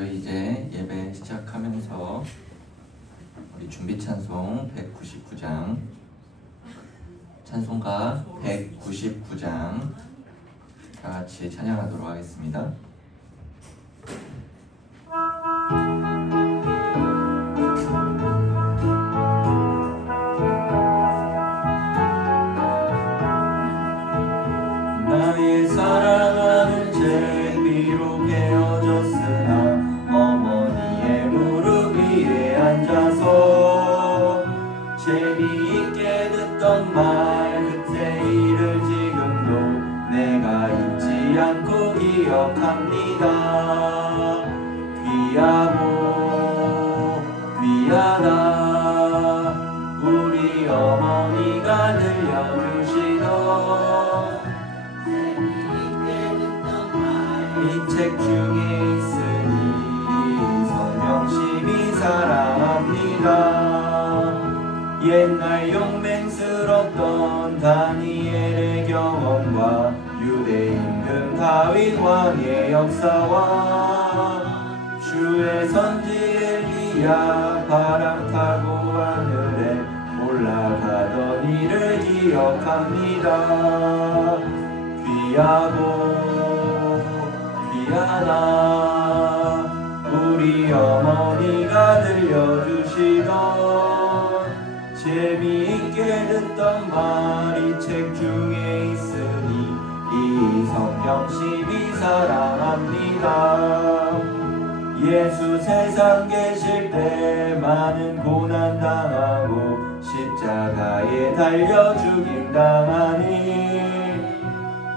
저희 이제 예배 시작하면서 우리 준비 찬송 199장, 찬송가 199장 다 같이 찬양하도록 하겠습니다. 나의 사랑하는 제 비록 헤어졌으나 어머니의 무릎 위에 앉아서 재미있게 듣던 말 그때 일을 지금도 내가 잊지 않고 기억합니다. 귀하고 귀하다 우리 어머니가 들려주시던 이 책 중에 있으니 성령심이 사랑합니다. 옛날 용맹스럽던 다니엘의 경험과 유대 임금 다윗 왕의 역사와 주의 선지 엘리야 바람 타고 하늘에 올라가던 일을 기억합니다. 귀하고 귀하다 우리 어머니가 들려주시던 재미있게 듣던 말이 책 중에 있으니 이 성령심이 사랑합니다. 예수 세상 계실 때 많은 고난 당하고 십자가에 달려 죽임 당하니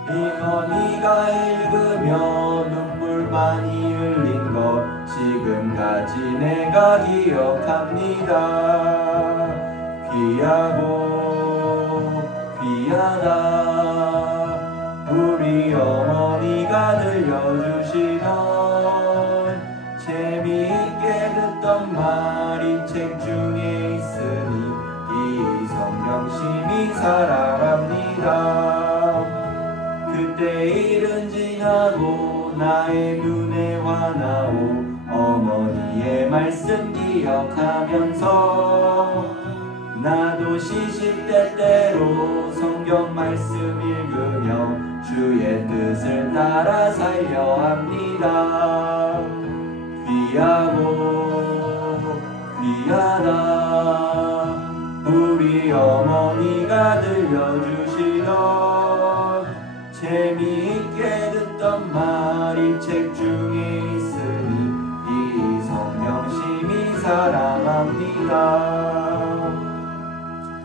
어머니가 읽으며 눈물 많이 흘린 것 지금까지 내가 기억합니다. 귀하고 귀하다 우리 어머니가 들려주시던 재미있게 듣던 말이 책 중에 있으니 이 성령심이 사랑합니다. 그때 일은 지나고 나의 눈에 환하오 어머니의 말씀 기억하면서 나도 시시때때로 성경 말씀 읽으며 주의 뜻을 따라 살려 합니다. 귀하고 귀하다 우리 어머니가 들려주시던 재미있게 듣던 말이 책 중에 있으니 이 성령심이 사랑합니다.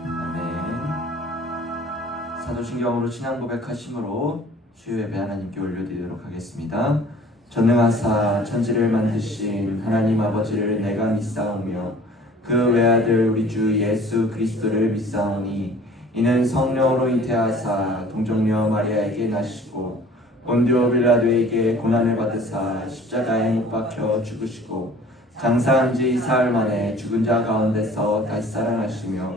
아멘. 사도신경으로 신앙 고백하심으로 주의 예배 하나님께 올려드리도록 하겠습니다. 전능하사 천지를 만드신 하나님 아버지를 내가 믿사오며 그 외아들 우리 주 예수 그리스도를 믿사오니 이는 성령으로 잉태하사 동정녀 마리아에게 나시고 본디오 빌라도에게 고난을 받으사 십자가에 못 박혀 죽으시고 장사한 지 사흘 만에 죽은 자 가운데서 다시 살아나시며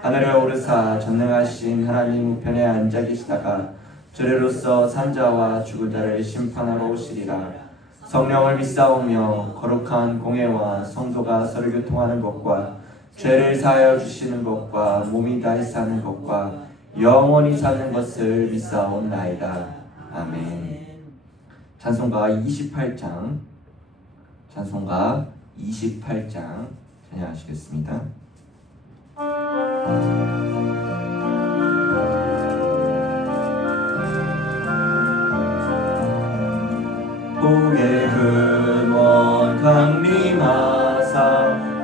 하늘에 오르사 전능하신 하나님 우편에 앉아 계시다가 주례로서 산자와 죽은 자를 심판하러 오시리라. 성령을 믿사오며 거룩한 공회와 성도가 서로 교통하는 것과 죄를 사하여 주시는 것과 몸이 다시 사는 것과 영원히 사는 것을 믿사옵나이다. 아멘. 찬송가 28장 찬양하시겠습니다. 복의 근원 강림하사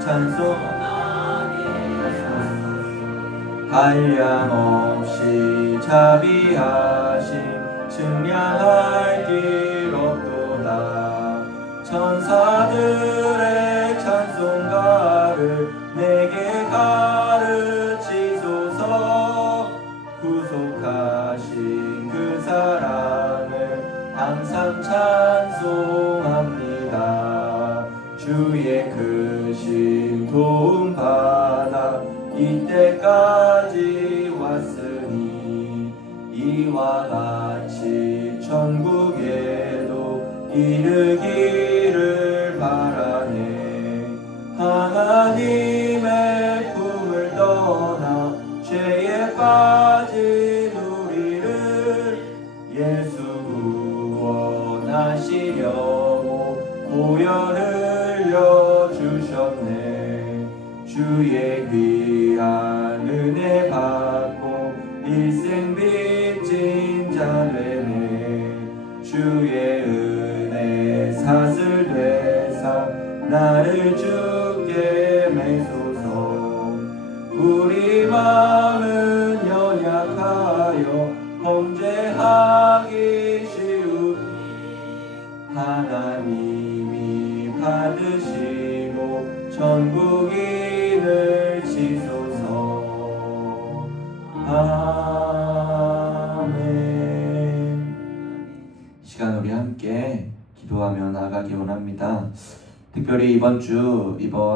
찬송 한량없이 자비하심 증량할 길 없도다. 천사들의 찬송가를 내게 가르치소서. 구속하신 그 사랑을 항상 찬송합니다. 주의 크신 도움 받아 이때까지 왔으니 이와 같이 천국에도 이르기를 너무 보혈 흘려주셨네. 주의 귀한 은혜 받고 일생 빚진 자 되네. 주의 은혜 사슬 되사 나를 주께 매소서. 우리 마음은 연약하여 범죄하기 쉬우니 하나님이 받으시고 천국인을 지소서. 아멘. 시간 우리 함께 기도하며 나아가기 원합니다. 특별히 이번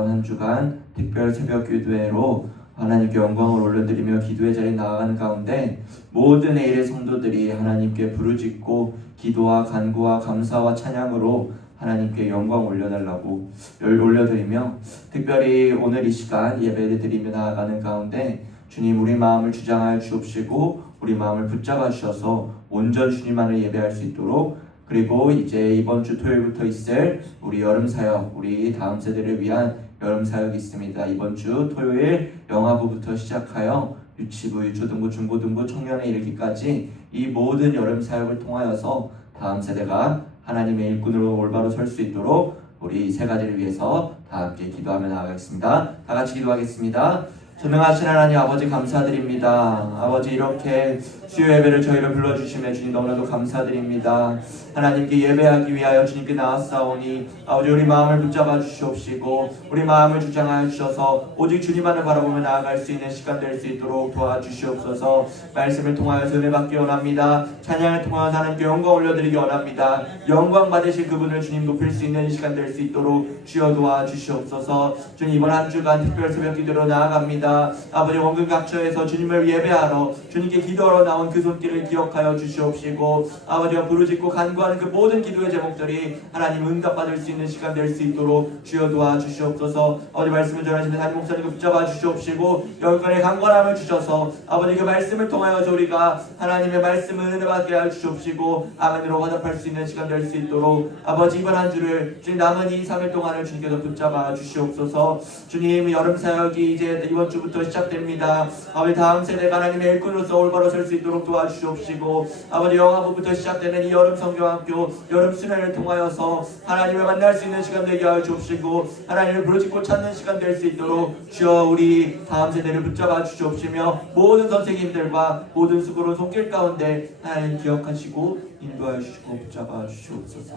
한 주간 특별 새벽 기도회로 하나님께 영광을 올려드리며 기도의 자리에 나아가는 가운데 모든 A의 성도들이 하나님께 부르짖고 기도와 간구와 감사와 찬양으로 하나님께 영광 올려달라고 올려드리며, 특별히 오늘 이 시간 예배를 드리며 나아가는 가운데 주님 우리 마음을 주장하여 주옵시고 우리 마음을 붙잡아 주셔서 온전 주님만을 예배할 수 있도록, 그리고 이제 이번 주 토요일부터 있을 우리 여름 사역, 우리 다음 세대를 위한 여름 사역이 있습니다. 이번 주 토요일 영아부부터 시작하여 유치부, 유초등부, 중고등부, 청년에 이르기까지 이 모든 여름 사역을 통하여서 다음 세대가 하나님의 일꾼으로 올바로 설 수 있도록 우리 세 가지를 위해서 다 함께 기도하며 나아가겠습니다. 다 같이 기도하겠습니다. 전능하신 하나님 아버지 감사드립니다. 아버지 이렇게 수요 예배를 저희를 불러주시며 주님 너무나도 감사드립니다. 하나님께 예배하기 위하여 주님께 나왔사오니 아버지 우리 마음을 붙잡아 주시옵시고 우리 마음을 주장하여 주셔서 오직 주님만을 바라보며 나아갈 수 있는 시간 될 수 있도록 도와주시옵소서. 말씀을 통하여서 은혜 받기 원합니다. 찬양을 통하여 하나님께 영광 올려드리기 원합니다. 영광 받으실 그분을 주님 높일 수 있는 시간 될 수 있도록 주여 도와주시옵소서. 주님 이번 한 주간 특별 새벽 기도로 나아갑니다. 아버지 원근 각처에서 주님을 예배하러 주님께 기도하러 나온 그 손길을 기억하여 주시옵시고 아버지가 부르짖고 간구하는 그 모든 기도의 제목들이 하나님 응답받을 수 있는 시간 될 수 있도록 주여 도와주시옵소서. 아버지 말씀을 전하시는 담임 목사님을 붙잡아 주시옵시고 여기까지 강건함을 주셔서 아버지 그 말씀을 통하여 우리가 하나님의 말씀을 은혜 받게 하여 주시옵시고 아멘으로 화답할 수 있는 시간 될 수 있도록 아버지 이번 한 주를 주님 남은 2-3일 동안을 주님께서 붙잡아 주시옵소서. 주님 여름 사역이 이제 이번 주부터 시작됩니다. 아버지 다음 세대가 하나님의 일꾼으로서 올바로 설 수 있도록 도와주시옵시고 아버지 영아부부터 시작되는 이 여름 성경학교 여름 수련을 통하여서 하나님을 만날 수 있는 시간 되게 하여 주옵시고 하나님을 부르짖고 찾는 시간 될 수 있도록 주여 우리 다음 세대를 붙잡아 주시옵시며 모든 선생님들과 모든 수고로운 손길 가운데 하나님 기억하시고 인도하여 주시고 붙잡아 주시옵소서.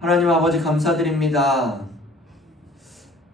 하나님 아버지 감사드립니다.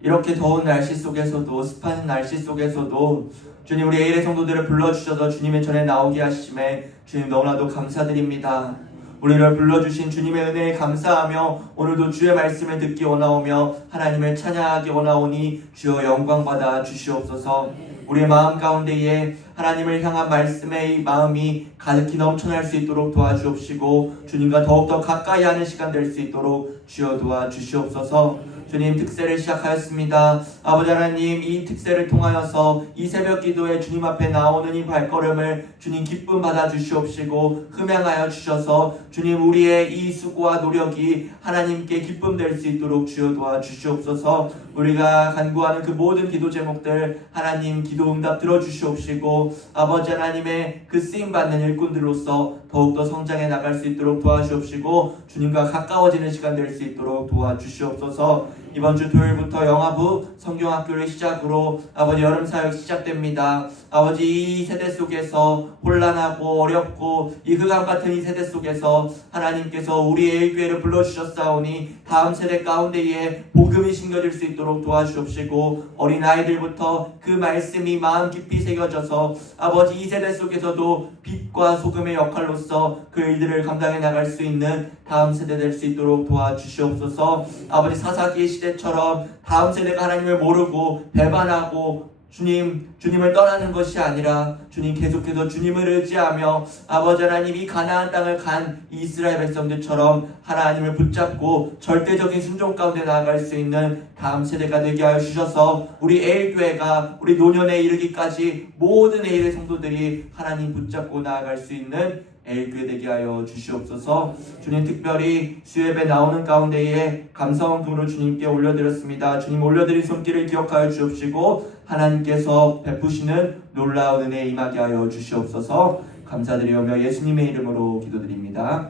이렇게 더운 날씨 속에서도 습한 날씨 속에서도 주님 우리 에일의 성도들을 불러주셔서 주님의 전에 나오게 하심에 주님 너무나도 감사드립니다. 우리를 불러주신 주님의 은혜에 감사하며 오늘도 주의 말씀을 듣기 원하오며 하나님을 찬양하기 원하오니 주여 영광받아 주시옵소서. 우리의 마음 가운데에 하나님을 향한 말씀의 마음이 가득히 넘쳐날 수 있도록 도와주옵시고 주님과 더욱더 가까이 하는 시간 될 수 있도록 주여 도와주시옵소서. 주님 특세를 시작하였습니다. 아버지 하나님 이 특세를 통하여서 이 새벽 기도에 주님 앞에 나오는 이 발걸음을 주님 기쁨 받아 주시옵시고 흠양하여 주셔서 주님 우리의 이 수고와 노력이 하나님께 기쁨 될 수 있도록 주여 도와주시옵소서. 우리가 간구하는 그 모든 기도 제목들 하나님 기도 응답 들어주시옵시고 아버지 하나님의 그 쓰임받는 일꾼들로서 더욱더 성장해 나갈 수 있도록 도와주옵시고 주님과 가까워지는 시간 될 수 있도록 도와주시옵소서. 이번 주 토요일부터 영아부 성경학교를 시작으로 아버지 여름 사역 시작됩니다. 아버지 이 세대 속에서 혼란하고 어렵고 이 흑암 같은 이 세대 속에서 하나님께서 우리의 교회를 불러주셨사오니 다음 세대 가운데에 복음이 심겨질 수 있도록 도와주옵시고 어린아이들부터 그 말씀이 마음 깊이 새겨져서 아버지 이 세대 속에서도 빛과 소금의 역할로서 그 일들을 감당해 나갈 수 있는 다음 세대 될 수 있도록 도와주시옵소서. 아버지 사사기의 시대처럼 다음 세대가 하나님을 모르고 배반하고 주님을 떠나는 것이 아니라 주님 계속해서 주님을 의지하며 아버지 하나님 이 가나안 땅을 간 이스라엘 백성들처럼 하나님을 붙잡고 절대적인 순종 가운데 나아갈 수 있는 다음 세대가 되게 하여 주셔서 우리 에일교회가 우리 노년에 이르기까지 모든 에일의 성도들이 하나님 붙잡고 나아갈 수 있는 있게 되게 하여 주시옵소서. 주님, 특별히 수요예배 나오는 가운데에 감사원금으로 주님께 올려드렸습니다. 주님, 올려드린 손길을 기억하여 주옵시고 하나님께서 베푸시는 놀라운 은혜 임하게 하여 주시옵소서. 감사드리오며 예수님의 이름으로 기도드립니다.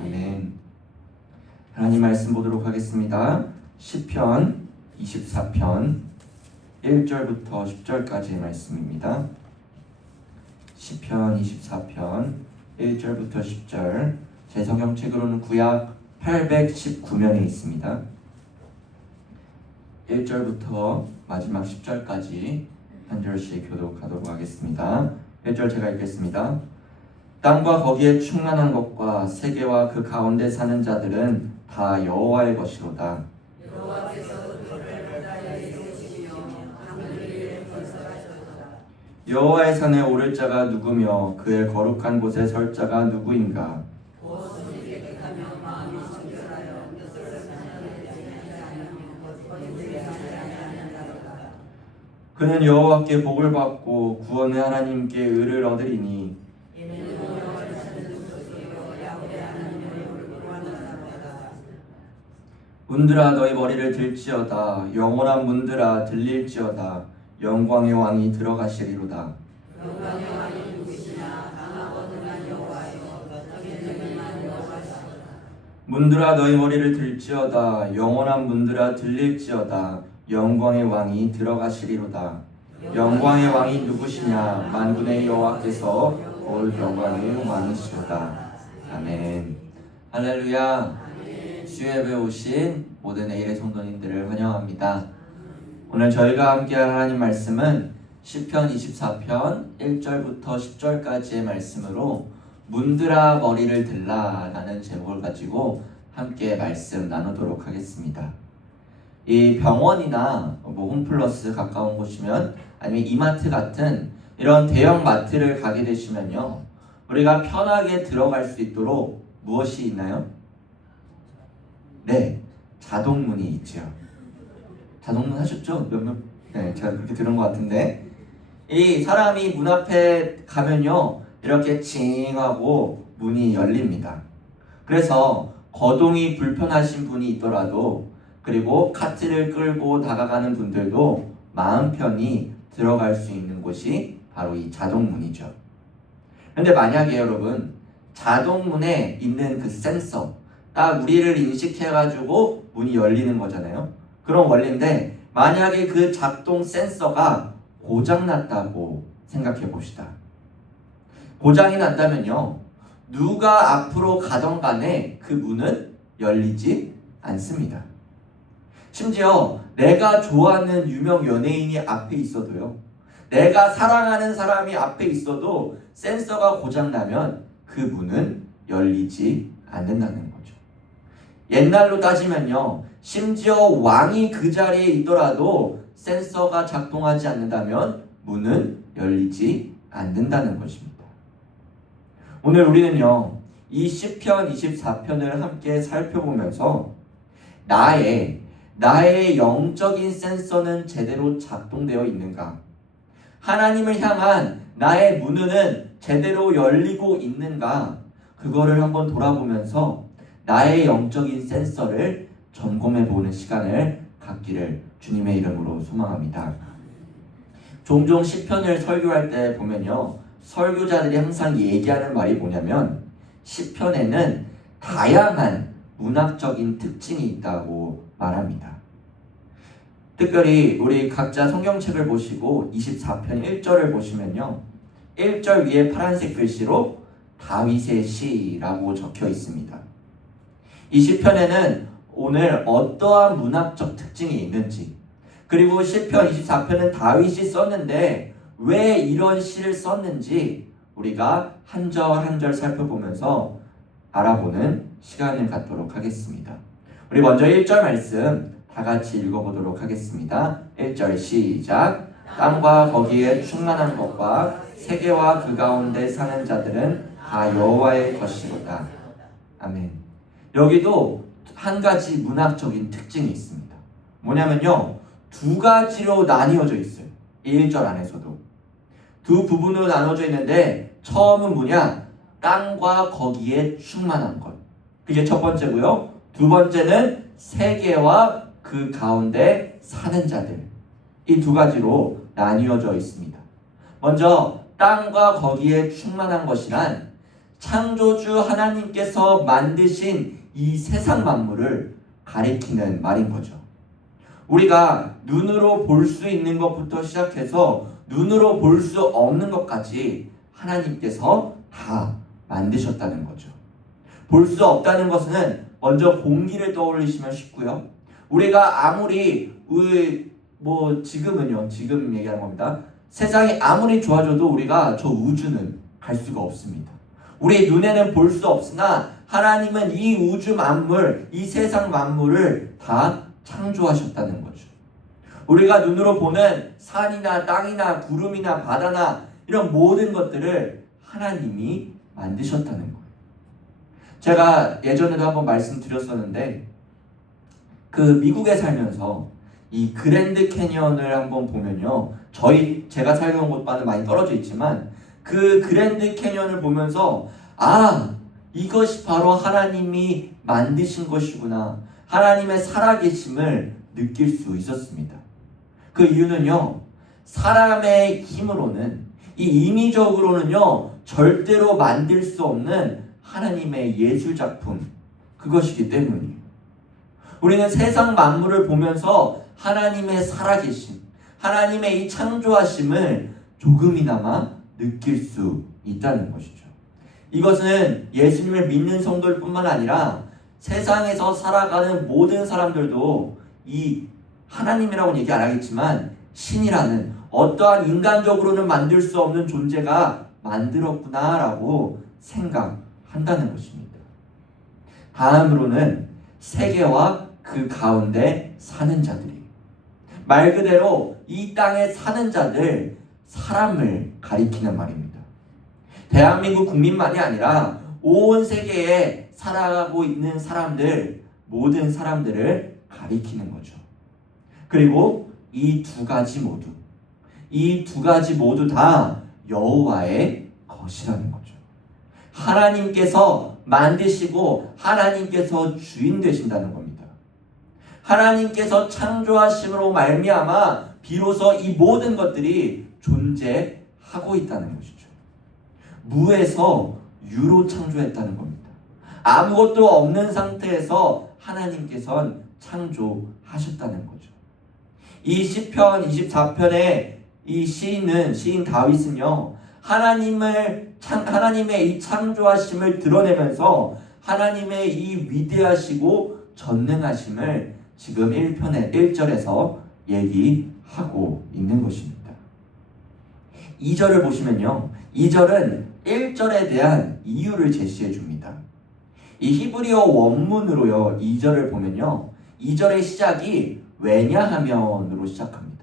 아멘. 하나님 말씀 보도록 하겠습니다. 시편 24편 1절부터 10절까지의 말씀입니다. 시편 24편 1절부터 10절, 제 성경책으로는 구약 819면에 있습니다. 1절부터 마지막 10절까지 한 절씩 교독하도록 하겠습니다. 1절 제가 읽겠습니다. 땅과 거기에 충만한 것과 세계와 그 가운데 사는 자들은 다 여호와의 것이로다. 여호와의 산에 오를 자가 누구며 그의 거룩한 곳에 설 자가 누구인가? 그는 여호와께 복을 받고 구원의 하나님께 의를 얻으리니 문들아 너희 머리를 들지어다. 영원한 문들아 들릴지어다. 영광의 왕이 들어가시리로다. 문들아 너희 머리를 들지어다. 영원한 문들아 들릴지어다. 영광의 왕이 들어가시리로다. 영광의 왕이 누구시냐? 만군의 여호와께서 올 영광의 왕이시로다. 아멘. 할렐루야. 수요예배 오신 모든 A의 성도님들을 환영합니다. 오늘 저희가 함께할 하나님 말씀은 시편 24편 1절부터 10절까지의 말씀으로 문들아 머리를 들라 라는 제목을 가지고 함께 말씀 나누도록 하겠습니다. 이 병원이나 홈플러스 가까운 곳이면 아니면 이마트 같은 이런 대형 마트를 가게 되시면요, 우리가 편하게 들어갈 수 있도록 무엇이 있나요? 네, 자동문이 있죠. 자동문 하셨죠? 네, 제가 그렇게 들은 것 같은데, 이 사람이 문 앞에 가면요, 이렇게 칭 하고 문이 열립니다. 그래서 거동이 불편하신 분이 있더라도, 그리고 카트를 끌고 다가가는 분들도 마음 편히 들어갈 수 있는 곳이 바로 이 자동문이죠. 근데 만약에 여러분, 자동문에 있는 그 센서, 딱 우리를 인식해가지고 문이 열리는 거잖아요. 그런 원리인데, 만약에 그 작동 센서가 고장났다고 생각해 봅시다. 고장이 났다면요, 누가 앞으로 가던 간에 그 문은 열리지 않습니다. 심지어 내가 좋아하는 유명 연예인이 앞에 있어도요, 내가 사랑하는 사람이 앞에 있어도 센서가 고장나면 그 문은 열리지 않는다는 거죠. 옛날로 따지면요, 심지어 왕이 그 자리에 있더라도 센서가 작동하지 않는다면 문은 열리지 않는다는 것입니다. 오늘 우리는요, 이 시편 24편을 함께 살펴보면서 나의 영적인 센서는 제대로 작동되어 있는가? 하나님을 향한 나의 문은 제대로 열리고 있는가? 그거를 한번 돌아보면서 나의 영적인 센서를 점검해보는 시간을 갖기를 주님의 이름으로 소망합니다. 종종 시편을 설교할 때 보면요, 설교자들이 항상 얘기하는 말이 뭐냐면, 시편에는 다양한 문학적인 특징이 있다고 말합니다. 특별히 우리 각자 성경책을 보시고 24편 1절을 보시면요, 1절 위에 파란색 글씨로 다윗의 시라고 적혀 있습니다. 이 시편에는 오늘 어떠한 문학적 특징이 있는지, 그리고 시편 24편은 다윗이 썼는데 왜 이런 시를 썼는지 우리가 한 절 한 절 살펴보면서 알아보는 시간을 갖도록 하겠습니다. 우리 먼저 1절 말씀 다 같이 읽어보도록 하겠습니다. 1절 시작. 땅과 거기에 충만한 것과 세계와 그 가운데 사는 자들은 다 여호와의 것이로다. 아멘. 여기도 한 가지 문학적인 특징이 있습니다. 뭐냐면요, 두 가지로 나뉘어져 있어요. 1절 안에서도 두 부분으로 나눠져 있는데, 처음은 뭐냐? 땅과 거기에 충만한 것. 그게 첫 번째고요. 두 번째는 세계와 그 가운데 사는 자들. 이 두 가지로 나뉘어져 있습니다. 먼저 땅과 거기에 충만한 것이란 창조주 하나님께서 만드신 이 세상 만물을 가리키는 말인 거죠. 우리가 눈으로 볼 수 있는 것부터 시작해서 눈으로 볼 수 없는 것까지 하나님께서 다 만드셨다는 거죠. 볼 수 없다는 것은 먼저 공기를 떠올리시면 쉽고요. 우리가 아무리 지금 얘기하는 겁니다. 세상이 아무리 좋아져도 우리가 저 우주는 갈 수가 없습니다. 우리 눈에는 볼 수 없으나 하나님은 이 우주 만물, 이 세상 만물을 다 창조하셨다는 거죠. 우리가 눈으로 보는 산이나 땅이나 구름이나 바다나 이런 모든 것들을 하나님이 만드셨다는 거예요. 제가 예전에도 한번 말씀드렸었는데 그 미국에 살면서 이 그랜드 캐니언을 한번 보면요, 제가 살던 곳과는 많이 떨어져 있지만 그 그랜드 캐니언을 보면서 이것이 바로 하나님이 만드신 것이구나, 하나님의 살아계심을 느낄 수 있었습니다. 그 이유는요, 사람의 힘으로는, 이 임의적으로는요 절대로 만들 수 없는 하나님의 예술작품, 그것이기 때문이에요. 우리는 세상 만물을 보면서 하나님의 살아계심, 하나님의 이 창조하심을 조금이나마 느낄 수 있다는 것이죠. 이것은 예수님을 믿는 성도들 뿐만 아니라 세상에서 살아가는 모든 사람들도 이 하나님이라고는 얘기 안 하겠지만 신이라는 어떠한 인간적으로는 만들 수 없는 존재가 만들었구나라고 생각한다는 것입니다. 다음으로는 세계와 그 가운데 사는 자들이, 말 그대로 이 땅에 사는 자들, 사람을 가리키는 말입니다. 대한민국 국민만이 아니라 온 세계에 살아가고 있는 사람들, 모든 사람들을 가리키는 거죠. 그리고 이 두 가지 모두 다 여호와의 것이라는 거죠. 하나님께서 만드시고 하나님께서 주인 되신다는 겁니다. 하나님께서 창조하심으로 말미암아 비로소 이 모든 것들이 존재하고 있다는 것이죠. 무에서 유로 창조했다는 겁니다. 아무것도 없는 상태에서 하나님께서는 창조하셨다는 거죠. 이 시편 24편의 이 시인 다윗은요, 하나님의 이 창조하심을 드러내면서 하나님의 이 위대하시고 전능하심을 지금 1절에서 얘기하고 있는 것입니다. 2절을 보시면요, 2절은 1절에 대한 이유를 제시해 줍니다. 이 히브리어 원문으로요, 2절을 보면요, 2절의 시작이 왜냐하면으로 시작합니다.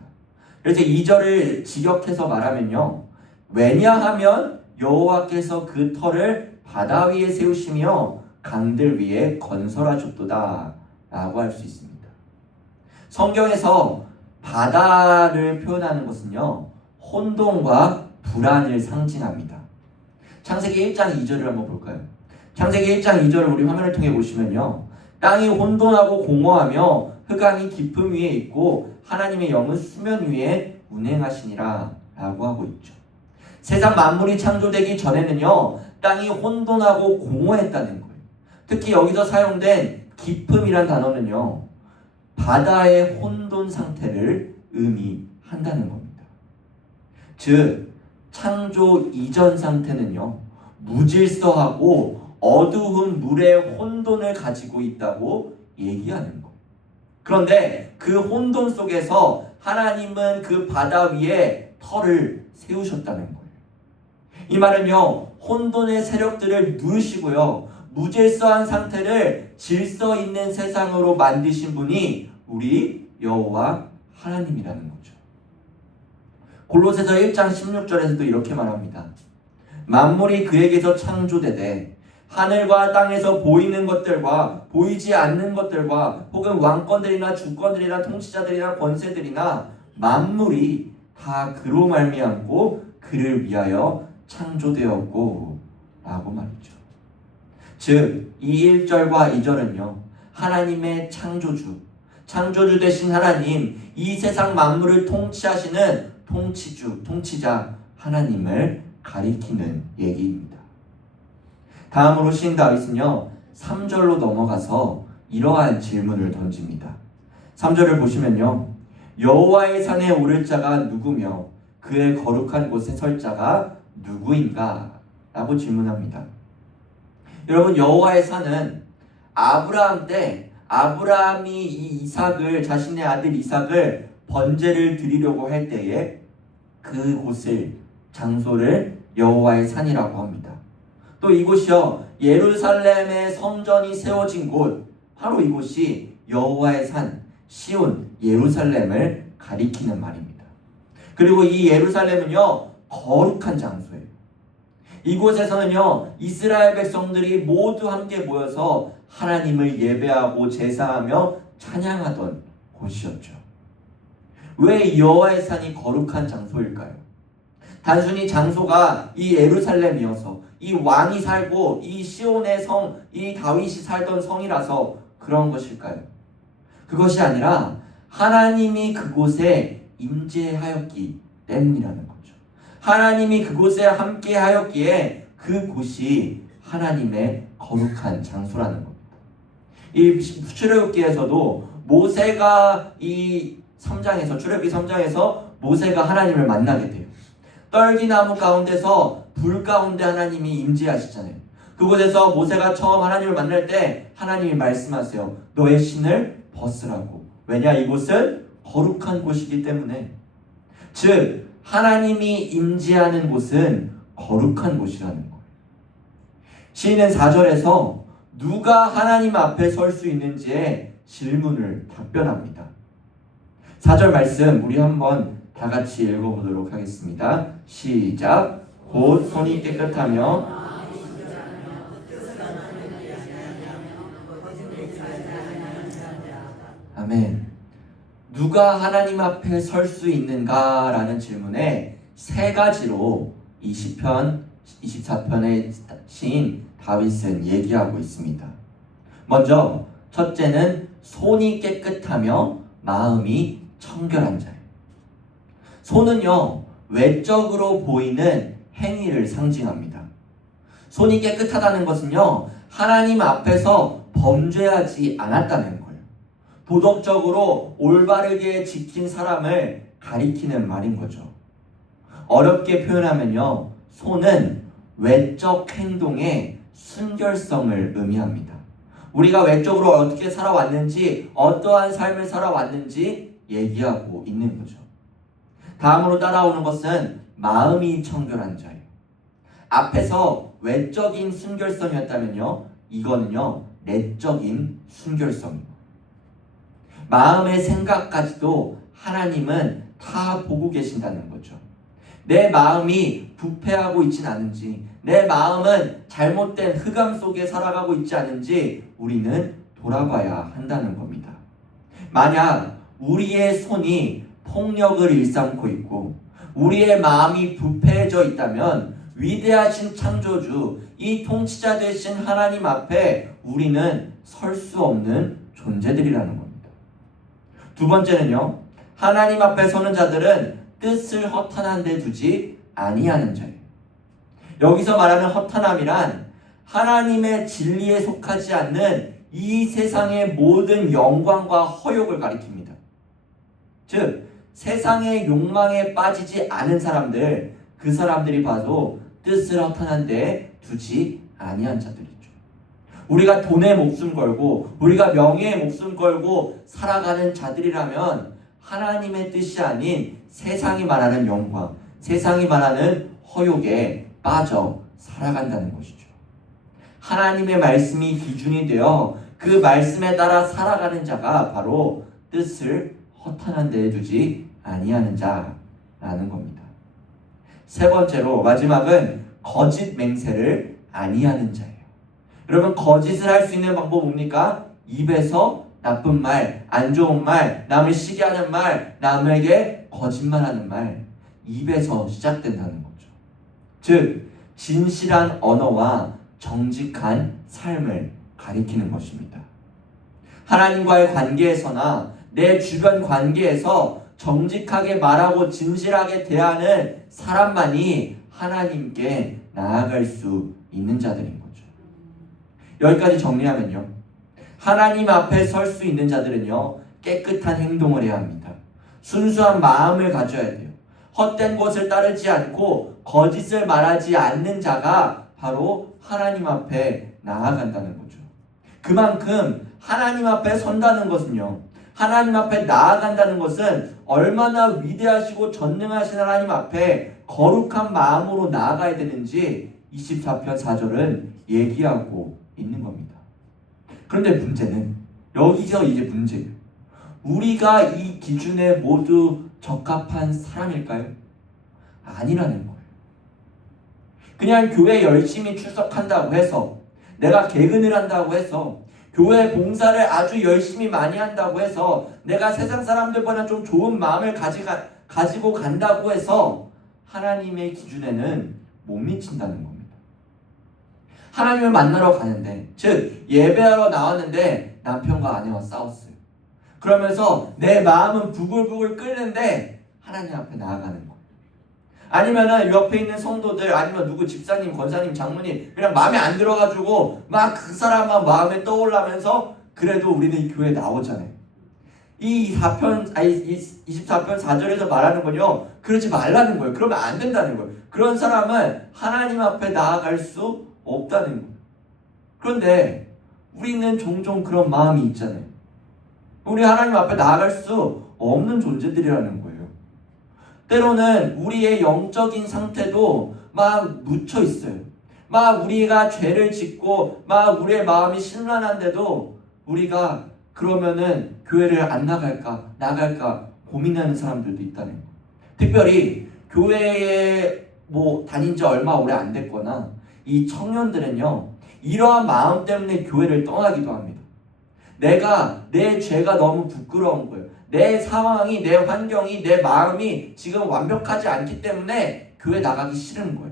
그래서 2절을 직역해서 말하면요, 왜냐하면 여호와께서 그 터를 바다 위에 세우시며 강들 위에 건설하셨도다 라고 할 수 있습니다. 성경에서 바다를 표현하는 것은요, 혼돈과 불안을 상징합니다. 창세기 1장 2절을 한번 볼까요? 창세기 1장 2절을 우리 화면을 통해 보시면요, 땅이 혼돈하고 공허하며 흑암이 깊음 위에 있고 하나님의 영은 수면 위에 운행하시니라 라고 하고 있죠. 세상 만물이 창조되기 전에는요, 땅이 혼돈하고 공허했다는 거예요. 특히 여기서 사용된 깊음이란 단어는요, 바다의 혼돈 상태를 의미한다는 겁니다. 즉, 창조 이전 상태는요, 무질서하고 어두운 물의 혼돈을 가지고 있다고 얘기하는 거예요. 그런데 그 혼돈 속에서 하나님은 그 바다 위에 터를 세우셨다는 거예요. 이 말은요, 혼돈의 세력들을 누르시고요, 무질서한 상태를 질서 있는 세상으로 만드신 분이 우리 여호와 하나님이라는 거죠. 골로새서 1장 16절에서도 이렇게 말합니다. 만물이 그에게서 창조되되 하늘과 땅에서 보이는 것들과 보이지 않는 것들과 혹은 왕권들이나 주권들이나 통치자들이나 권세들이나 만물이 다 그로 말미암고 그를 위하여 창조되었고 라고 말이죠. 즉, 이 1절과 2절은요, 하나님의 창조주 되신 하나님, 이 세상 만물을 통치하시는 통치자 하나님을 가리키는 얘기입니다. 다음으로 시인 다윗은요, 3절로 넘어가서 이러한 질문을 던집니다. 3절을 보시면요, 여호와의 산에 오를 자가 누구며 그의 거룩한 곳에 설 자가 누구인가? 라고 질문합니다. 여러분, 여호와의 산은 아브라함 때 아브라함이 자신의 아들 이삭을 번제를 드리려고 할 때에 그곳을, 장소를 여호와의 산이라고 합니다. 또 이곳이요, 예루살렘의 성전이 세워진 곳, 바로 이곳이 여호와의 산 시온 예루살렘을 가리키는 말입니다. 그리고 이 예루살렘은요, 거룩한 장소예요. 이곳에서는요, 이스라엘 백성들이 모두 함께 모여서 하나님을 예배하고 제사하며 찬양하던 곳이었죠. 왜 여호와의 산이 거룩한 장소일까요? 단순히 장소가 이 예루살렘이어서, 이 왕이 살고 이 시온의 성, 이 다윗이 살던 성이라서 그런 것일까요? 그것이 아니라 하나님이 그곳에 임재하였기 때문이라는 거죠. 하나님이 그곳에 함께 하였기에 그곳이 하나님의 거룩한 장소라는 겁니다. 이 출애굽기에서도 모세가 출애굽기 3장에서 모세가 하나님을 만나게 돼요. 떨기나무 가운데서 불 가운데 하나님이 임재하시잖아요. 그곳에서 모세가 처음 하나님을 만날 때 하나님이 말씀하세요. 너의 신을 벗으라고. 왜냐? 이곳은 거룩한 곳이기 때문에. 즉, 하나님이 임재하는 곳은 거룩한 곳이라는 거예요. 시인은 4절에서 누가 하나님 앞에 설 수 있는지에 질문을 답변합니다. 4절 말씀 우리 한번 다 같이 읽어보도록 하겠습니다. 시작. 곧 손이 깨끗하며 아멘. 누가 하나님 앞에 설 수 있는가? 라는 질문에 세 가지로 이 시편 24편의 시인 다윗은 얘기하고 있습니다. 먼저 첫째는 손이 깨끗하며 마음이 청결한 자예요. 손은요, 외적으로 보이는 행위를 상징합니다. 손이 깨끗하다는 것은요, 하나님 앞에서 범죄하지 않았다는 거예요. 도덕적으로 올바르게 지킨 사람을 가리키는 말인 거죠. 어렵게 표현하면요, 손은 외적 행동의 순결성을 의미합니다. 우리가 외적으로 어떻게 살아왔는지, 어떠한 삶을 살아왔는지 얘기하고 있는 거죠. 다음으로 따라오는 것은 마음이 청결한 자예요. 앞에서 외적인 순결성이었다면요, 이거는요, 내적인 순결성입니다. 마음의 생각까지도 하나님은 다 보고 계신다는 거죠. 내 마음이 부패하고 있진 않은지, 내 마음은 잘못된 흑암 속에 살아가고 있지 않은지 우리는 돌아봐야 한다는 겁니다. 만약 우리의 손이 폭력을 일삼고 있고 우리의 마음이 부패해져 있다면 위대하신 창조주, 이 통치자 되신 하나님 앞에 우리는 설 수 없는 존재들이라는 겁니다. 두 번째는요, 하나님 앞에 서는 자들은 뜻을 허탄한 데 두지 아니하는 자예요. 여기서 말하는 허탄함이란 하나님의 진리에 속하지 않는 이 세상의 모든 영광과 허욕을 가리킵니다. 즉, 세상의 욕망에 빠지지 않은 사람들, 그 사람들이 봐도 뜻을 허탄한 데 두지 아니한 자들이죠. 우리가 돈에 목숨 걸고 우리가 명예에 목숨 걸고 살아가는 자들이라면 하나님의 뜻이 아닌 세상이 말하는 영광, 세상이 말하는 허욕에 빠져 살아간다는 것이죠. 하나님의 말씀이 기준이 되어 그 말씀에 따라 살아가는 자가 바로 뜻을 허탄한 데에 두지 아니하는 자라는 겁니다. 세 번째로 마지막은 거짓 맹세를 아니하는 자예요. 여러분, 거짓을 할 수 있는 방법 뭡니까? 입에서 나쁜 말, 안 좋은 말, 남을 시기 하는 말, 남에게 거짓말하는 말, 입에서 시작된다는 거죠. 즉, 진실한 언어와 정직한 삶을 가리키는 것입니다. 하나님과의 관계에서나 내 주변 관계에서 정직하게 말하고 진실하게 대하는 사람만이 하나님께 나아갈 수 있는 자들인 거죠. 여기까지 정리하면요, 하나님 앞에 설 수 있는 자들은요, 깨끗한 행동을 해야 합니다. 순수한 마음을 가져야 돼요. 헛된 것을 따르지 않고 거짓을 말하지 않는 자가 바로 하나님 앞에 나아간다는 거죠. 그만큼 하나님 앞에 선다는 것은요, 하나님 앞에 나아간다는 것은 얼마나 위대하시고 전능하신 하나님 앞에 거룩한 마음으로 나아가야 되는지 24편 4절은 얘기하고 있는 겁니다. 그런데 문제는 여기서 이제 문제예요. 우리가 이 기준에 모두 적합한 사람일까요? 아니라는 거예요. 그냥 교회 열심히 출석한다고 해서, 내가 개근을 한다고 해서, 교회 봉사를 아주 열심히 많이 한다고 해서, 내가 세상 사람들보다 좀 좋은 마음을 가지고 간다고 해서 하나님의 기준에는 못 미친다는 겁니다. 하나님을 만나러 가는데, 즉 예배하러 나왔는데 남편과 아내와 싸웠어요. 그러면서 내 마음은 부글부글 끓는데 하나님 앞에 나아가는 거예요. 아니면은 옆에 있는 성도들, 아니면 누구 집사님, 권사님, 장모님 그냥 마음에 안 들어가지고 막 그 사람만 마음에 떠올라면서 그래도 우리는 이 교회에 나오잖아요. 이 24편 4절에서 말하는 건요, 그러지 말라는 거예요. 그러면 안 된다는 거예요. 그런 사람은 하나님 앞에 나아갈 수 없다는 거예요. 그런데 우리는 종종 그런 마음이 있잖아요. 우리 하나님 앞에 나아갈 수 없는 존재들이라는 거예요. 때로는 우리의 영적인 상태도 막 묻혀 있어요. 막 우리가 죄를 짓고 막 우리의 마음이 심란한데도 우리가 그러면은 교회를 안 나갈까 고민하는 사람들도 있다는 거예요. 특별히 교회에 다닌 지 얼마 오래 안 됐거나 이 청년들은요, 이러한 마음 때문에 교회를 떠나기도 합니다. 내 죄가 너무 부끄러운 거예요. 내 상황이, 내 환경이, 내 마음이 지금 완벽하지 않기 때문에 교회 나가기 싫은 거예요.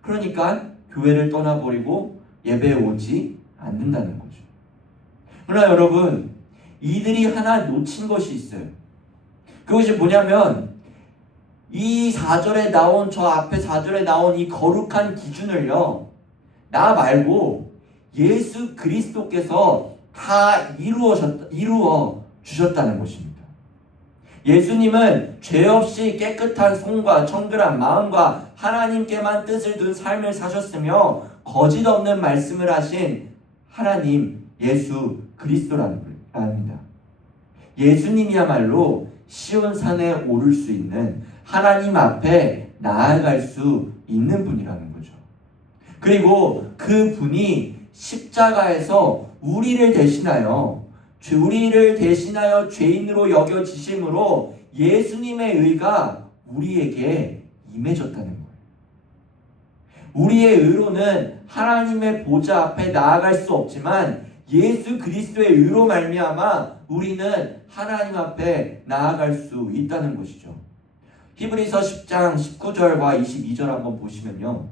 그러니까 교회를 떠나버리고 예배에 오지 않는다는 거죠. 그러나 여러분, 이들이 하나 놓친 것이 있어요. 그것이 뭐냐면 이 4절에 나온, 저 앞에 4절에 나온 이 거룩한 기준을요, 나 말고 예수 그리스도께서 다 이루어 주셨다는 것입니다. 예수님은 죄 없이 깨끗한 손과 청결한 마음과 하나님께만 뜻을 둔 삶을 사셨으며 거짓 없는 말씀을 하신 하나님 예수 그리스도랍니다. 예수님이야말로 시온산에 오를 수 있는, 하나님 앞에 나아갈 수 있는 분이라는 거죠. 그리고 그 분이 십자가에서 우리를 대신하여 죄인으로 여겨지심으로 예수님의 의가 우리에게 임해졌다는 거예요. 우리의 의로는 하나님의 보좌 앞에 나아갈 수 없지만 예수 그리스도의 의로 말미암아 우리는 하나님 앞에 나아갈 수 있다는 것이죠. 히브리서 10장 19절과 22절 한번 보시면요,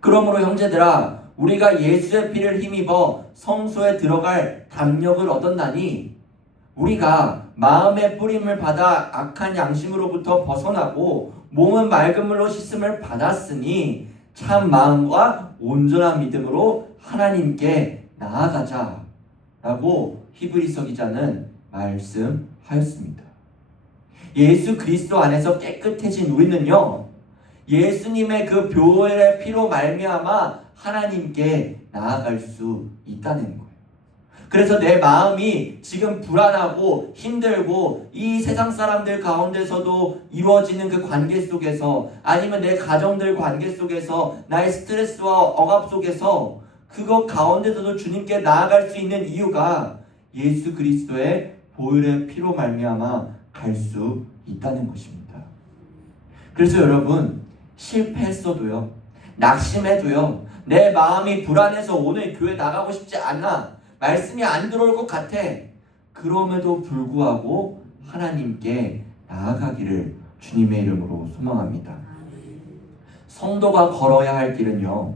그러므로 형제들아, 우리가 예수의 피를 힘입어 성소에 들어갈 담력을 얻었나니 우리가 마음의 뿌림을 받아 악한 양심으로부터 벗어나고 몸은 맑은 물로 씻음을 받았으니 참 마음과 온전한 믿음으로 하나님께 나아가자 라고 히브리서 기자는 말씀하였습니다. 예수 그리스도 안에서 깨끗해진 우리는요, 예수님의 그 보혈의 피로 말미암아 하나님께 나아갈 수 있다는 거예요. 그래서 내 마음이 지금 불안하고 힘들고 이 세상 사람들 가운데서도 이루어지는 그 관계 속에서, 아니면 내 가정들 관계 속에서 나의 스트레스와 억압 속에서 그것 가운데서도 주님께 나아갈 수 있는 이유가 예수 그리스도의 보혈의 피로 말미암아 갈 수 있다는 것입니다. 그래서 여러분, 실패했어도요, 낙심해도요, 내 마음이 불안해서 오늘 교회 나가고 싶지 않아, 말씀이 안 들어올 것 같아, 그럼에도 불구하고 하나님께 나아가기를 주님의 이름으로 소망합니다. 성도가 걸어야 할 길은요,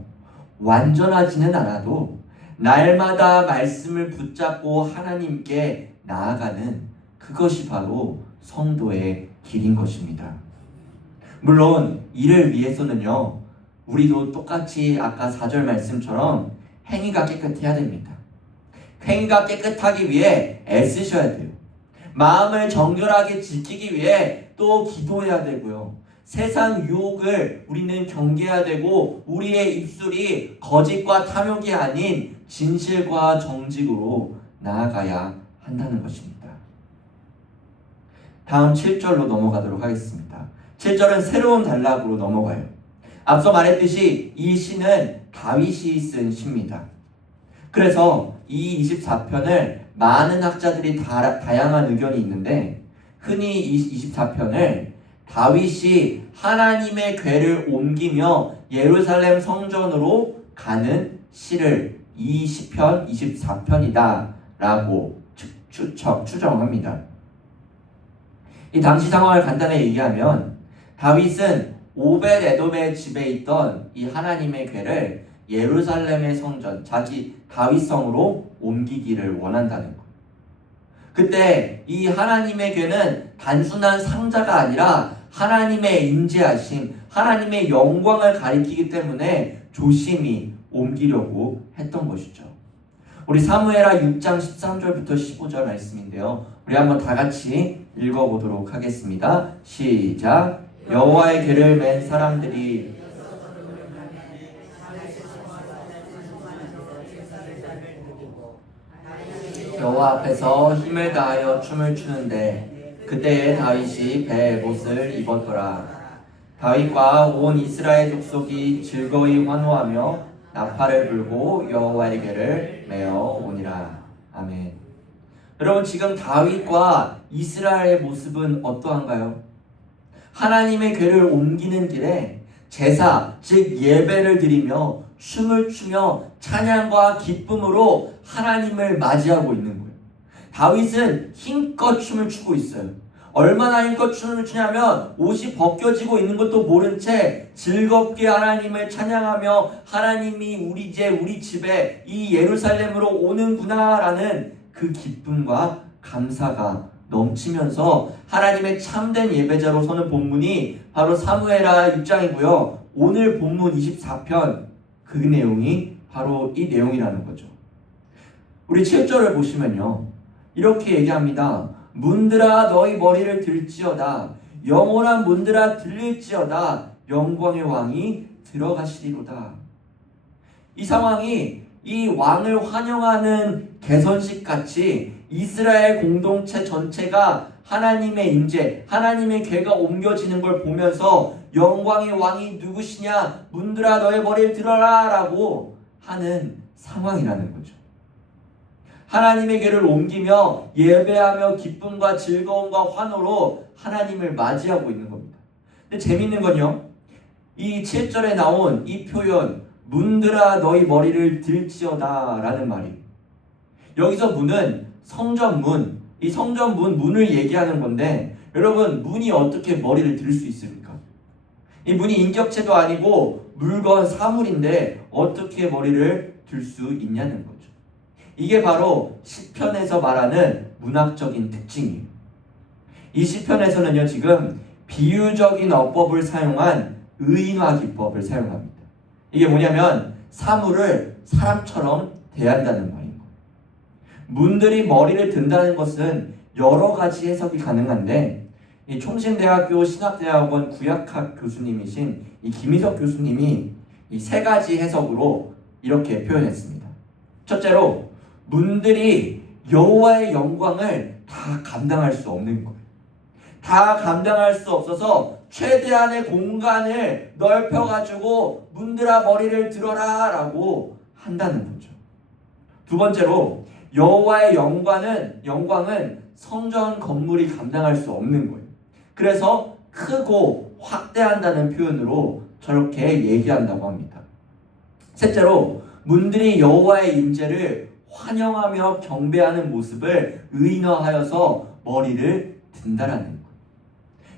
완전하지는 않아도 날마다 말씀을 붙잡고 하나님께 나아가는 그것이 바로 성도의 길인 것입니다. 물론 이를 위해서는요, 우리도 똑같이 아까 4절 말씀처럼 행위가 깨끗해야 됩니다. 행위가 깨끗하기 위해 애쓰셔야 돼요. 마음을 정결하게 지키기 위해 또 기도해야 되고요. 세상 유혹을 우리는 경계해야 되고, 우리의 입술이 거짓과 탐욕이 아닌 진실과 정직으로 나아가야 한다는 것입니다. 다음 7절로 넘어가도록 하겠습니다. 7절은 새로운 단락으로 넘어가요. 앞서 말했듯이 이 시는 다윗이 쓴 시입니다. 그래서 이 24편을 많은 학자들이 다양한 의견이 있는데, 흔히 이 24편을 다윗이 하나님의 궤를 옮기며 예루살렘 성전으로 가는 시를 이 시편 24편이다 라고 추정합니다. 이 당시 상황을 간단히 얘기하면, 다윗은 오벳 에돔의 집에 있던 이 하나님의 궤를 예루살렘의 성전, 자기 다윗성으로 옮기기를 원한다는 거예요. 그때 이 하나님의 궤는 단순한 상자가 아니라 하나님의 임재하심, 하나님의 영광을 가리키기 때문에 조심히 옮기려고 했던 것이죠. 우리 사무엘하 6장 13절부터 15절 말씀인데요, 우리 한번 다 같이 읽어보도록 하겠습니다. 시작. 여호와의 궤를 맨 사람들이 여호와 앞에서 힘을 다하여 춤을 추는데, 그때에 다윗이 베옷을 입었더라. 다윗과 온 이스라엘 족속이 즐거이 환호하며 나팔을 불고 여호와의 궤를 메어 오니라. 아멘. 여러분, 지금 다윗과 이스라엘의 모습은 어떠한가요? 하나님의 궤를 옮기는 길에 제사, 즉 예배를 드리며 춤을 추며 찬양과 기쁨으로 하나님을 맞이하고 있는 거예요. 다윗은 힘껏 춤을 추고 있어요. 얼마나 힘껏 춤을 추냐면, 옷이 벗겨지고 있는 것도 모른 채 즐겁게 하나님을 찬양하며, 하나님이 우리 집에 이 예루살렘으로 오는구나 라는 그 기쁨과 감사가 넘치면서 하나님의 참된 예배자로 서는 본문이 바로 사무엘하 6장이고요. 오늘 본문 24편, 그 내용이 바로 이 내용이라는 거죠. 우리 7절을 보시면요, 이렇게 얘기합니다. 문들아 너희 머리를 들지어다. 영원한 문들아 들릴지어다. 영광의 왕이 들어가시리로다. 이 상황이 이 왕을 환영하는 개선식 같이 이스라엘 공동체 전체가 하나님의 임재, 하나님의 궤가 옮겨지는 걸 보면서 영광의 왕이 누구시냐? 문들아 너의 머리를 들어라 라고 하는 상황이라는 거죠. 하나님의 궤를 옮기며 예배하며 기쁨과 즐거움과 환호로 하나님을 맞이하고 있는 겁니다. 근데 재밌는 건요, 이 7절에 나온 이 표현, 문들아 너희 머리를 들지어다 라는 말이, 여기서 문은 성전문, 이 성전문 문을 얘기하는 건데, 여러분, 문이 어떻게 머리를 들 수 있습니까? 이 문이 인격체도 아니고 물건, 사물인데 어떻게 머리를 들 수 있냐는 거죠. 이게 바로 시편에서 말하는 문학적인 특징이에요. 이 시편에서는요, 지금 비유적인 어법을 사용한 의인화 기법을 사용합니다. 이게 뭐냐면 사물을 사람처럼 대한다는 말인 거예요. 문들이 머리를 든다는 것은 여러 가지 해석이 가능한데, 이 총신대학교 신학대학원 구약학 교수님이신 이 김희석 교수님이 이 세 가지 해석으로 이렇게 표현했습니다. 첫째로, 문들이 여호와의 영광을 다 감당할 수 없는 거예요. 다 감당할 수 없어서 최대한의 공간을 넓혀가지고 문들아 머리를 들어라 라고 한다는 거죠. 두 번째로, 여호와의 영광은 성전 건물이 감당할 수 없는 거예요. 그래서 크고 확대한다는 표현으로 저렇게 얘기한다고 합니다. 셋째로, 문들이 여호와의 임재를 환영하며 경배하는 모습을 의인화하여서 머리를 든다라는 거예요.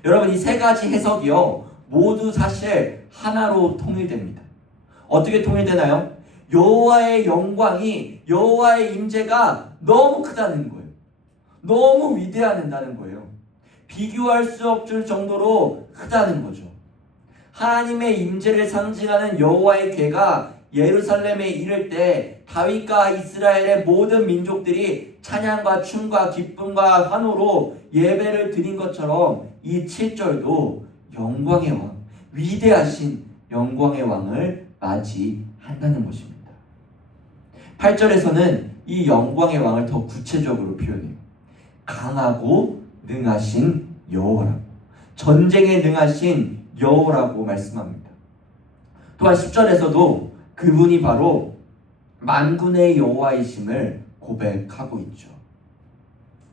여러분, 이 세 가지 해석이요, 모두 사실 하나로 통일됩니다. 어떻게 통일되나요? 여호와의 영광이, 여호와의 임재가 너무 크다는 거예요. 너무 위대하다는 거예요. 비교할 수 없을 정도로 크다는 거죠. 하나님의 임재를 상징하는 여호와의 궤가 예루살렘에 이를 때 다윗과 이스라엘의 모든 민족들이 찬양과 춤과 기쁨과 환호로 예배를 드린 것처럼 이 7절도 영광의 왕, 위대하신 영광의 왕을 맞이한다는 것입니다. 8절에서는 이 영광의 왕을 더 구체적으로 표현해요. 강하고 능하신 여호와라고, 전쟁에 능하신 여호와라고 말씀합니다. 또한 10절에서도 그분이 바로 만군의 여호와이심을 고백하고 있죠.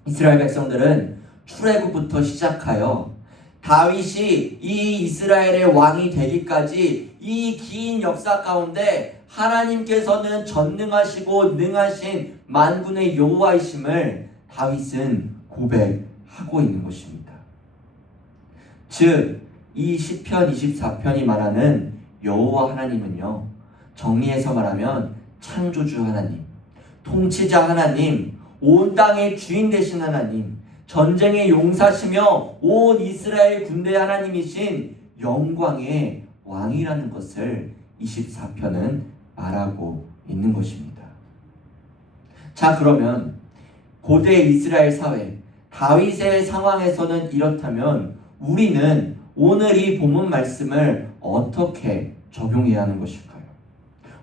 이스라엘 백성들은 출애굽부터 시작하여 다윗이 이 이스라엘의 왕이 되기까지 이 긴 역사 가운데 하나님께서는 전능하시고 능하신 만군의 여호와이심을 다윗은 고백하고 있는 것입니다. 즉, 이 시편 24편이 말하는 여호와 하나님은요, 정리해서 말하면 창조주 하나님, 통치자 하나님, 온 땅의 주인 되신 하나님, 전쟁의 용사시며 온 이스라엘 군대 하나님이신 영광의 왕이라는 것을 24편은 말하고 있는 것입니다. 자, 그러면 고대 이스라엘 사회, 다윗의 상황에서는 이렇다면 우리는 오늘 이 본문 말씀을 어떻게 적용해야 하는 것일까요?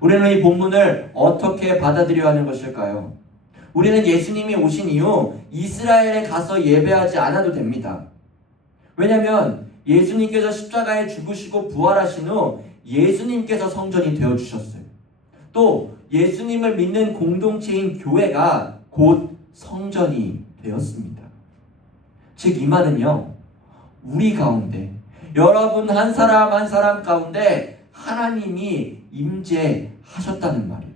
우리는 이 본문을 어떻게 받아들여야 하는 것일까요? 우리는 예수님이 오신 이후 이스라엘에 가서 예배하지 않아도 됩니다. 왜냐하면 예수님께서 십자가에 죽으시고 부활하신 후 예수님께서 성전이 되어주셨어요. 또 예수님을 믿는 공동체인 교회가 곧 성전이 되었습니다. 즉, 이 말은요, 우리 가운데, 여러분 한 사람 한 사람 가운데 하나님이 임재하셨다는 말이에요.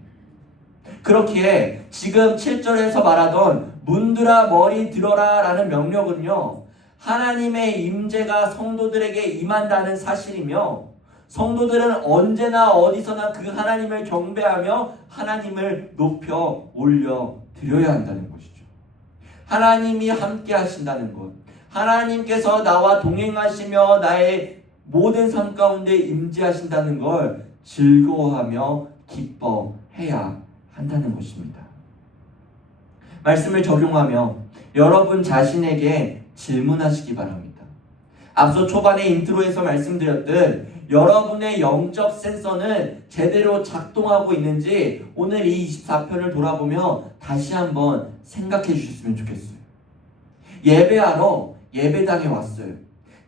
그렇기에 지금 7절에서 말하던 문들아 머리 들어라 라는 명령은요, 하나님의 임재가 성도들에게 임한다는 사실이며, 성도들은 언제나 어디서나 그 하나님을 경배하며 하나님을 높여 올려 드려야 한다는 것이죠. 하나님이 함께 하신다는 것, 하나님께서 나와 동행하시며 나의 모든 삶 가운데 임재하신다는 걸 즐거워하며 기뻐해야 한다는 것입니다. 말씀을 적용하며 여러분 자신에게 질문하시기 바랍니다. 앞서 초반에 인트로에서 말씀드렸듯 여러분의 영적 센서는 제대로 작동하고 있는지 오늘 이 24편을 돌아보며 다시 한번 생각해 주셨으면 좋겠어요. 예배하러 예배당에 왔어요.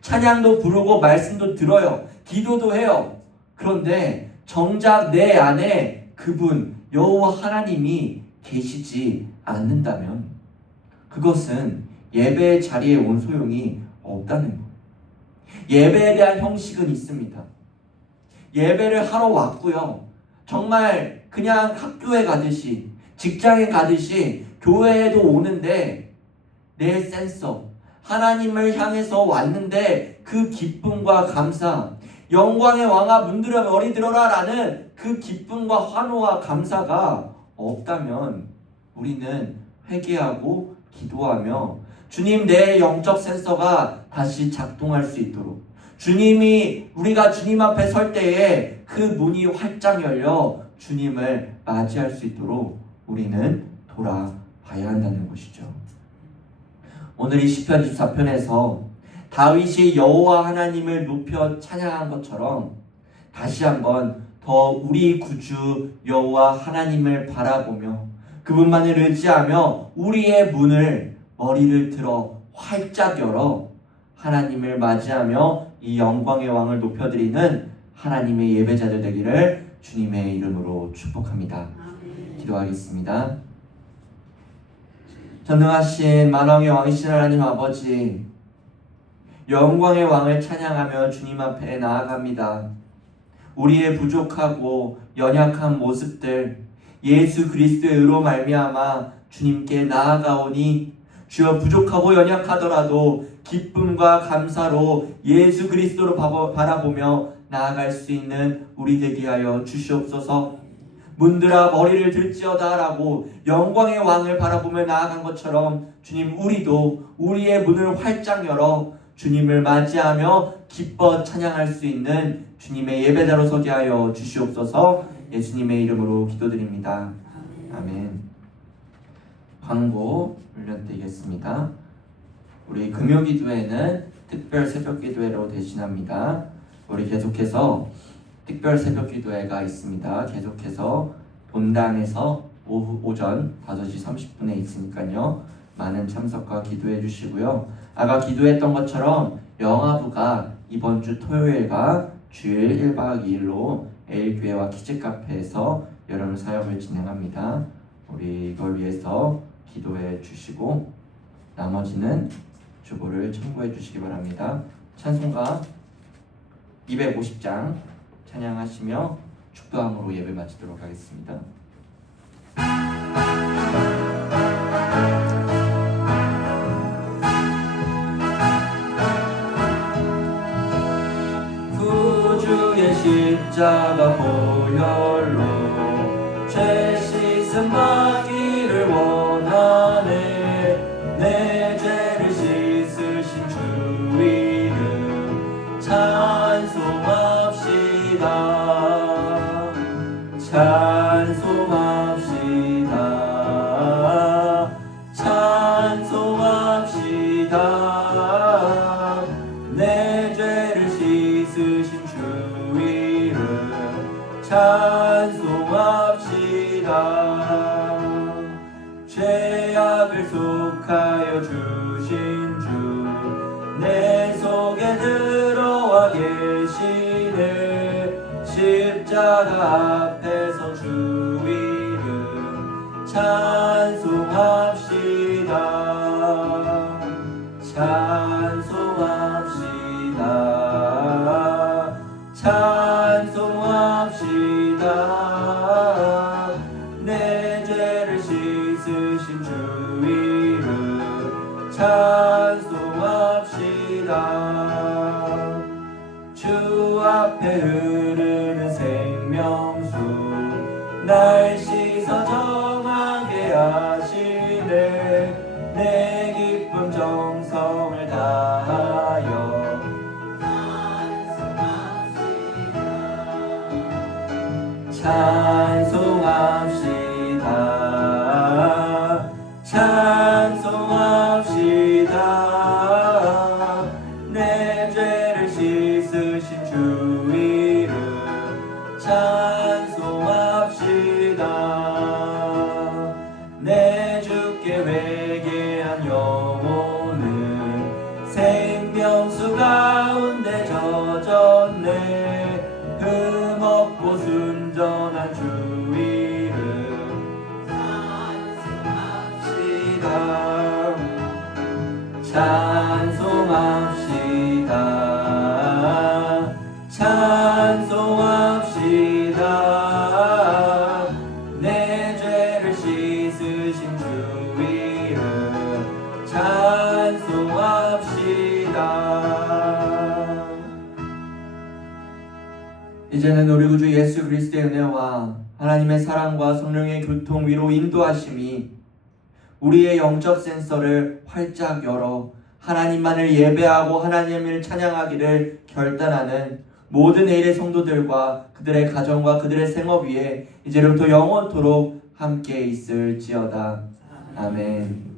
찬양도 부르고 말씀도 들어요. 기도도 해요. 그런데 정작 내 안에 그분 여호와 하나님이 계시지 않는다면 그것은 예배의 자리에 온 소용이 없다는 거예요. 예배에 대한 형식은 있습니다. 예배를 하러 왔고요. 정말 그냥 학교에 가듯이, 직장에 가듯이 교회에도 오는데 내 센서, 하나님을 향해서 왔는데 그 기쁨과 감사, 영광의 왕아 문들어 머리 들어라 라는 그 기쁨과 환호와 감사가 없다면 우리는 회개하고 기도하며 주님, 내 영적 센서가 다시 작동할 수 있도록, 주님이 우리가 주님 앞에 설 때에 그 문이 활짝 열려 주님을 맞이할 수 있도록 우리는 돌아봐야 한다는 것이죠. 오늘 이 시편 24편에서 다윗이 여호와 하나님을 높여 찬양한 것처럼 다시 한번 더 우리 구주 여호와 하나님을 바라보며 그분만을 의지하며 우리의 문을, 머리를 들어 활짝 열어 하나님을 맞이하며 이 영광의 왕을 높여드리는 하나님의 예배자들 되기를 주님의 이름으로 축복합니다. 기도하겠습니다. 전능하신 만왕의 왕이신 하나님 아버지, 영광의 왕을 찬양하며 주님 앞에 나아갑니다. 우리의 부족하고 연약한 모습들 예수 그리스도의 의로 말미암아 주님께 나아가오니 주여 부족하고 연약하더라도 기쁨과 감사로 예수 그리스도로 바라보며 나아갈 수 있는 우리 되게 하여 주시옵소서. 문들아 머리를 들지어다 라고 영광의 왕을 바라보며 나아간 것처럼 주님, 우리도 우리의 문을 활짝 열어 주님을 맞이하며 기뻐 찬양할 수 있는 주님의 예배자로 서게 하여 주시옵소서. 예수님의 이름으로 기도드립니다. 아멘. 광고 올려드리겠습니다. 우리 금요기도회는 특별 새벽기도회로 대신합니다. 우리 계속해서 특별 새벽기도회가 있습니다. 계속해서 본당에서 오전 5시 30분에 있으니까요. 많은 참석과 기도해 주시고요. 아까 기도했던 것처럼 영화부가 이번 주 토요일과 주일 1박 2일로 에일교회와 키즈카페에서 여름 사역을 진행합니다. 우리 이걸 위해서 기도해 주시고 나머지는 주보를 첨부해 주시기 바랍니다. 찬송가 250장 찬양하시며 축도함으로 예배 마치도록 하겠습니다. 구주의 십자가 보혈로 죄 씻음 받기를 원하네. 내 죄를 씻으신 주 이름 찬송합시다. 찬송합시다. 찬송합시다. 내 죄를 씻으신 주 이름 찬송합시다. 죄악을 속하여 주신 주 내 속에 들어와 계시네. 십자가 앞에서 주 이름 찬송합시다. 찬송합시다. 찬송합시다. 내 죄를 씻으신 주 이름 찬송합시다. 주 앞에 흐르는 생명수 날 씻어 정하게 하시네. 내 기쁨 정성을 다하여 찬송합시다. 찬송합시다. 내 죄를 씻으신 주 이름 찬송합시다. 내 주께 회개한 영혼은 생명수 가운데 젖었네. 흠없고 순전한 주 이름 찬송합시다. 찬송합시다. 내 죄를 씻으신 주 이름 찬송합시다. 이제는 우리 구주 예수 그리스도의 은혜와 하나님의 사랑과 성령의 교통 위로 인도하심이 우리의 영적 센서를 활짝 열어 하나님만을 예배하고 하나님을 찬양하기를 결단하는 모든 에일의 성도들과 그들의 가정과 그들의 생업 위에 이제부터 영원토록 함께 있을지어다. 아멘.